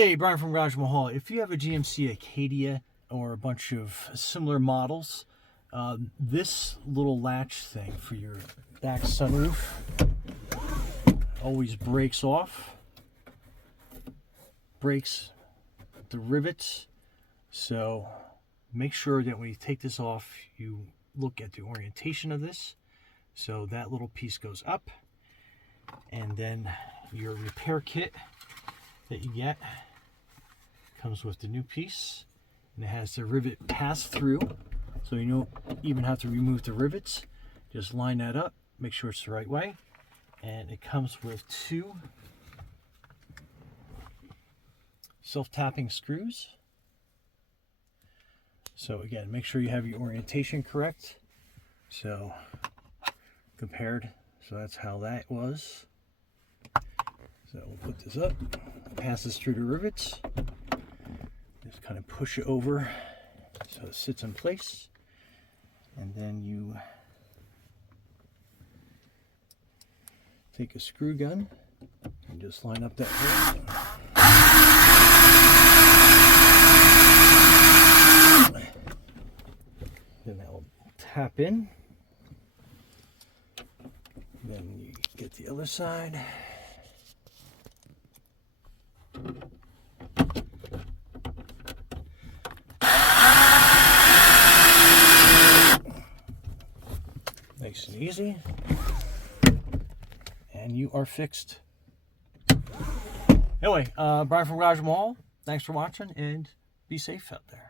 Hey, Brian from Garage Mahal. If you have a GMC Acadia or a bunch of similar models, this little latch thing for your back sunroof always breaks off, breaks the rivets. So make sure that when you take this off, you look at the orientation of this. So that little piece goes up, and then your repair kit that you get comes with the new piece, and it has the rivet pass through, so you don't even have to remove the rivets. Just line that up, make sure it's the right way, and it comes with 2 self-tapping screws. So again, make sure you have your orientation correct. So compared, so that's how that was. So we'll put this up, passes through the rivets, just kind of push it over so it sits in place, and then you take a screw gun and just line up that hole. Then that will tap in. Then you get the other side. Nice and easy, and you are fixed. Anyway, Brian from Garage Mahal, thanks for watching, and be safe out there.